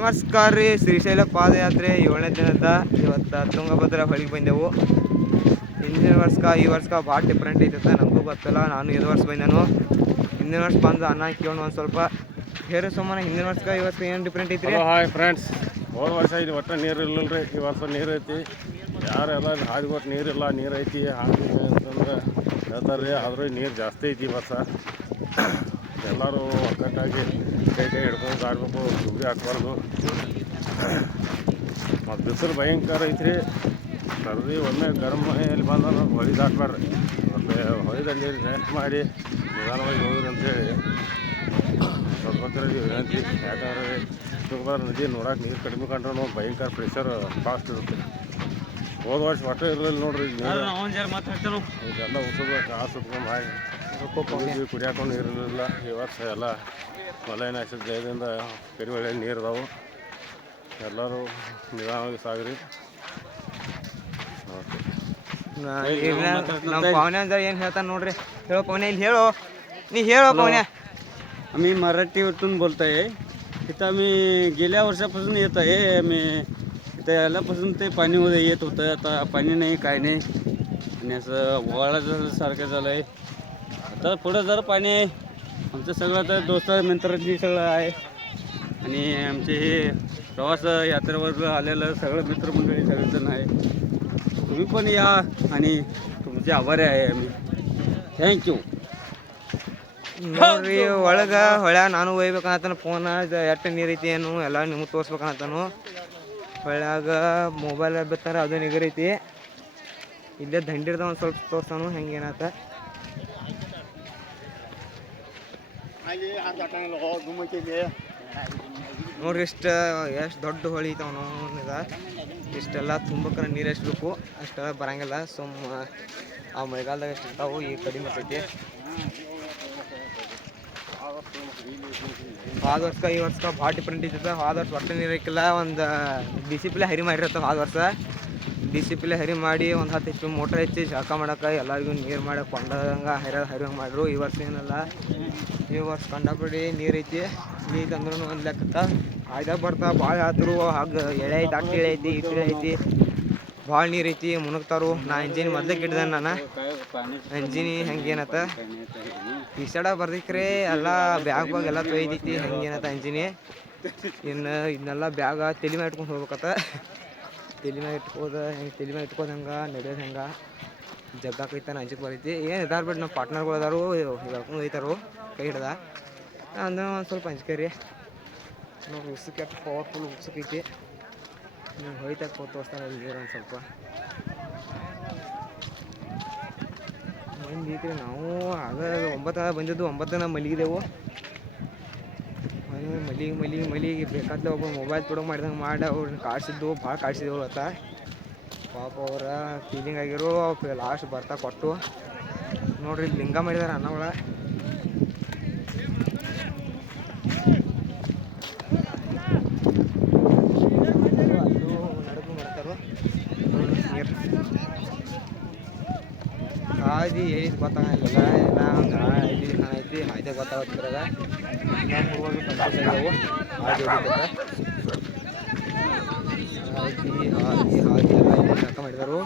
ನಮಸ್ಕಾರ ರೀ, ಶ್ರೀಶೈಲ ಪಾದಯಾತ್ರೆ ಏಳನೇ ದಿನದ ಇವತ್ತು ತುಂಗಭದ್ರಾ ಹೊಳಿಗೆ ಬಂದೆವು. ಹಿಂದಿನ ವರ್ಷ, ಈ ವರ್ಷ ಭಾಳ ಡಿಫ್ರೆಂಟ್ ಐತೆ ನಮಗೂ ಗೊತ್ತಲ್ಲ, ನಾನು ಇದು ವರ್ಷ ಬಂದೆನು. ಹಿಂದಿನ ವರ್ಷ ಬಂದು ಅನ್ನ ಕೇಳೋಣ ಒಂದು ಸ್ವಲ್ಪ ಬೇರೆ ಸುಮ್ಮನೆ, ಹಿಂದಿನ ವರ್ಷ, ಈ ವರ್ಷ ಏನು ಡಿಫ್ರೆಂಟ್ ಐತ್ರಿ? ಹಾಯ್ ಫ್ರೆಂಡ್ಸ್ ಹೋದ ವರ್ಷ ಇದು ಒಟ್ಟು ನೀರು ಇಲ್ಲ ರೀ ಈ ವರ್ಷ ನೀರು ಐತಿ. ಯಾರೆಲ್ಲ ಹಾದಿ ಕೊಟ್ಟು ನೀರಿಲ್ಲ ನೀರು ಐತಿ ಹಾದಿ ಅಂತಂದ್ರೆ ಹೇಳ್ತಾರೆ ರೀ ಆದರೂ ನೀರು ಜಾಸ್ತಿ ಐತಿ ಈ ವರ್ಷ. ಎಲ್ಲರೂ ಒಗ್ಗಟ್ಟಾಗಿ ಕೈ ಕೈ ಹಿಡ್ಕೊಂಡು ಆಡಬೇಕು ದುಡ್ಡು ಹಾಕ್ಬಾರ್ದು. ಮತ್ತು ಬಿಸಿಲು ಭಯಂಕರ ಐತ್ರಿ. ಸರ್ದಿ ಒಮ್ಮೆ ಗರಮ್ ಮನೆಯಲ್ಲಿ ಬಂದ್ರೆ ಹೊಳಿ ಹಾಕ್ಬಾರ್ರಿ ಮತ್ತು ಹೊಯ್ದಲ್ಲಿ ನೀರು ನೆಟ್ ಮಾಡಿ ನಿಧಾನವಾಗಿ ಹೋಗ್ರಿ ಅಂತೇಳಿ. ಸ್ವಲ್ಪ ವಿನಂತಿ. ಯಾಕಂದ್ರೆ ಶುಕ್ರವಾರ ನದಿ ನೋಡೋಕೆ ನೀರು ಕಡಿಮೆ ಕಂಡ್ರೆ ನೋಡಿ ಭಯಂಕರ ಪ್ರೆಷರ್ ಫಾಸ್ಟ್ ಇರುತ್ತೆ. ಹೋದ ವರ್ಷ ಒಟ್ಟು ಇರಲಿಲ್ಲ ನೋಡ್ರಿ ಈಗ ಎಲ್ಲ ಇದೆಲ್ಲ ಉಸುಗ ಕಾಸು ಉತ್ಕೊಂಡು ಕುಡಿದ್ವಿ ಕುಡಿಯಾಕೊಂಡು ನೀರು ಇರಲಿಲ್ಲ ಈ ವರ್ಷ ಎಲ್ಲ ಮಲೆನಾಶದ ಜಯದಿಂದ ಕೆರೆವಳೆ ನೀರು ಅದಾವು ಎಲ್ಲರೂ ನಿಧಾನವಾಗಿ ಸಾಗ್ರಿ ಓಕೆ ನಮ್ಮ ಪಾವನೆ ಅಂದ್ರೆ ಏನು ಹೇಳ್ತಾನೆ ನೋಡ್ರಿ ಹೇಳೋ ಪವನೆ ಇಲ್ಲಿ ಹೇಳು ನೀ ಹೇಳೋ ಪವನೆ आम्ही मराठीतून बोलत आहे इथं आम्ही गेल्या वर्षापासून येत आहे आम्ही इथं यायलापासून ते पाणी वगैरे येत होतं आता पाणी नाही काय नाही आणि असं वळाचं सारखं झालं आहे आता पुढं जरा पाणी आहे आमचं सगळं आता दोस्त मित्रांनी सगळं आहे आणि आमचे हे प्रवास यात्रेवर आलेलं सगळं मित्रमंडळी सगळेजण आहे तुम्ही पण या आणि तुमचे आभारी आहे आम्ही थँक्यू ನೋಡ್ರಿ ಒಳಗ ಹೊಳ್ಯಾಗ ನಾನು ಒಯ್ಬೇಕನ್ನತ್ತಾನ ಫೋನ್ ಎಷ್ಟು ನೀರು ಐತಿ ಏನು ಎಲ್ಲ ನಿಮ್ಗೆ ತೋರ್ಸ್ಬೇಕನ್ನತ್ತಾನು ಹೊಳ್ಯಾಗ ಮೊಬೈಲ್ ಬಿತ್ತಾರ ಅದು ನಿಗರೈತಿ ಇಲ್ಲೇ ದಂಡಿರ್ದ ಒಂದು ಸ್ವಲ್ಪ ತೋರ್ಸಾನು ಹೆಂಗೆ ನೋಡ್ರಿ ಇಷ್ಟು ಎಷ್ಟು ದೊಡ್ಡ ಹೊಳಿ ಐತವ ನೋಡಿದ ಇಷ್ಟೆಲ್ಲ ತುಂಬಕ್ರ ನೀರು ಎಷ್ಟು ಬೇಕು ಅಷ್ಟೆಲ್ಲ ಬರಂಗಿಲ್ಲ. ಸುಮ್ಮ ಆ ಮಳೆಗಾಲದಾಗ ಎಷ್ಟು ಇರ್ತಾವು ಈಗ ಕಡಿಮೆ ಇರ್ತೈತಿ. ಹೋದ ವರ್ಷ, ಈ ವರ್ಷ ಭಾಳ ಡಿಫ್ರೆಂಟ್ ಇರ್ತೈತೆ ಹೋದ ವರ್ಷ ಒಟ್ಟು ನೀರು ಇಕ್ಕಿಲ್ಲ ಒಂದು ಡಿಸಿಪ್ಲೇ ಹರಿ ಮಾಡಿರತ್ತ ಹೋದ ವರ್ಷ. ಡಿಸಿಪ್ಲೇ ಹರಿ ಮಾಡಿ ಒಂದು ಹತ್ತು ಎಚ್ ಪಿ ಮೋಟ್ರ್ ಹಚ್ಚಿ ಶಾಖ ಮಾಡಕ್ಕೆ ಎಲ್ಲರಿಗೂ ನೀರು ಮಾಡಿ ಕೊಂಡಂಗೆ ಹರಿ ಹರಿವಂಗೆ ಮಾಡ್ರು. ಈ ವರ್ಷ ಏನಲ್ಲ, ಈ ವರ್ಷ ಕಂಡಪಡಿ ನೀರು ಐತಿ. ನೀರು ತಂದ್ರೂ ಒಂದು ಲೆಕ್ಕ ಆಯ್ದಾಗ ಬರ್ತಾ ಭಾಳ ಆತರು. ಹಾಗ ಎಳೆ ಐತಿ ಅಟ್ಟು ಎಳೆ ಐತಿ ಇಟ್ಟು ಐತಿ. ಭಾಳ ನೀರು ಐತಿ ಮುಣಗ್ತಾರು ನಾ ಇಂಜಿನ್ ಮೊದ್ಲೇ ಗಿಡ್ದೆ ನಾನು. ಇಂಜಿನಿ ಹೆಂಗೇನತ್ತ ಈ ಸಡ ಬರ್ದಿಕ್ರಿ, ಎಲ್ಲ ಬ್ಯಾಗ್ ಬಾಗ್ ಎಲ್ಲ ತೊಯ್ದೈತಿ ಹೆಂಗೇನತ್ತ ಅಂಜಿನಿ ಇನ್ನು ಇದನ್ನೆಲ್ಲ ಬ್ಯಾಗ ತಲೆ ಮಾಡ್ಕೊಂಡು ಹೋಗ್ಬೇಕತ್ತ. ತಲೆ ಮ್ಯಾಗ ಇಟ್ಕೋದ, ಹೆಂಗೆ ತಲೆ ಮ್ಯಾಗ ಇಟ್ಕೋದು ಹೆಂಗೆ, ನಡೆಯೋದು ಹೆಂಗೆ ಜಗ್ಗಾಕೈತಾನ ಅಂಜಿಕ್ ಬರೈತಿ. ಏನು ಇದಾರ ಬಿಟ್ಟು ನಮ್ಮ ಪಾರ್ಟ್ನರ್ಗಳು ಅದಾರು ಹೇಳ್ಕೊಂಡು ಹೋಯ್ತಾರು, ಕೈ ಹಿಡ್ದ. ಅಂದ್ರೆ ಒಂದು ಸ್ವಲ್ಪ ಅಂಜಿಕೆ ರೀ. ನೋಡಿ ಉಸುಕ್ ಎಷ್ಟು ಪವರ್ಫುಲ್ ಉಸುಕೈತಿ ನೀವು ಹೋಯ್ತಾಕ ಹೋಗಿ ತೋರಿಸ್ತಾನೆ ನೀರು ಒಂದು ಸ್ವಲ್ಪ. ಮಂದಿ ನಾವು ಆಗ ಒಂಬತ್ತು ಬಂದಿದ್ದು ಒಂಬತ್ತನ ಮಲಗಿದೆವು. ಮಲಿಗೆ ಮಲಿಗೆ ಮಲಿಗೆ ಬೇಕಾದ ಒಬ್ಬ ಮೊಬೈಲ್ ತೊಡೋ ಮಾಡಿದಂಗೆ ಮಾಡಿ. ಅವ್ರನ್ನ ಕಾಡ್ಸಿದ್ದು, ಭಾಳ ಕಾಡ್ಸಿದೆವು ಆತ ಪಾಪ ಅವರ ಫೀಲಿಂಗ್ ಆಗಿರೋ ಲಾಸ್ಟ್ ಬರ್ತಾ ಕೊಟ್ಟು. ನೋಡ್ರಿ ಲಿಂಗ ಮಾಡಿದಾರೆ ಅನ್ನವಳ ನೀರು ಹಾದಿ ಹೇಳಿದ್ ಎಲ್ಲ ಒಂದು ಎಲ್ಲ ಇಲ್ಲಿ ಲೆಕ್ಕ ಮಾಡಿದಾರು.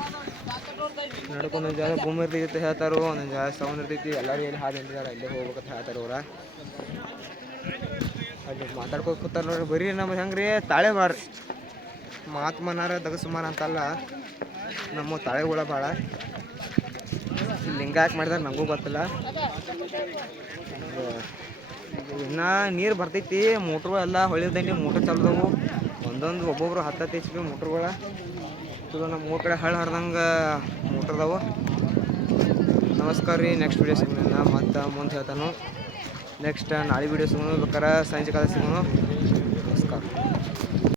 ನಡ್ಕೊಂಡು ಜಾಗ ಭೂಮಿ ಇರ್ತೈತಿ ಹೇಳ್ತಾರು ಒಂದೊಂದು ಜಾಗ ಸೌಂಡ್ ಇರ್ತೈತಿ. ಎಲ್ಲರೂ ಎಲ್ಲಿ ಹಾದಿ ಅಂತಿದ್ದಾರೆ ಅಲ್ಲೇ ಹೋಗ್ಬೇಕಂತ ಹೇಳ್ತಾರೆ ಅವ್ರ. ಅಲ್ಲಿ ಮಾತಾಡ್ಕೋತ ಕೂತಾರ ನೋಡ್ರಿ. ಬರೀ ನಮ್ಮ ಹೆಂಗ್ರಿ? ತಾಳೆ ಬಾಡ್ರಿ ಮಾತು ಮನಾರ ದಗಸುಮಾರ ಅಂತಲ್ಲ. ನಮ್ಮ ತಾಳೆಗಳ ಭಾಳ ಲಿಂಗ ಯಾಕೆ ಮಾಡಿದಾರೆ ನನಗೂ ಗೊತ್ತಿಲ್ಲ. ಇನ್ನ ನೀರು ಬರ್ತೈತಿ ಮೋಟ್ರು ಎಲ್ಲ ಹೊಳಿದಂಡಿ ಮೋಟ್ರ್ ಚಾಲದವು. ಒಂದೊಂದು ಒಬ್ಬೊಬ್ರು ಹತ್ತತ್ತು ಎಚ್ ಪಿ ಮೋಟ್ರ್ಗಳ ಚಲೋ ನಮ್ಮ ಮೂರು ಕಡೆ ಹಳ್ಳ ಹರಿದಂಗೆ ಮೋಟ್ರ್ ಅದಾವು ನಮಸ್ಕಾರ ರೀ ನೆಕ್ಸ್ಟ್ ವಿಡಿಯೋ ಸಿಗೋಣ. ಮತ್ತೆ ಮುಂದೆ ಹೇಳ್ತಾನು. ನೆಕ್ಸ್ಟ್ ನಾಳೆ ವಿಡಿಯೋ ಸಿಗೋಣ, ಬೇಕಾರೆ ಸಂಜೆ ಕಾಲ ಸಿಗೋಣ.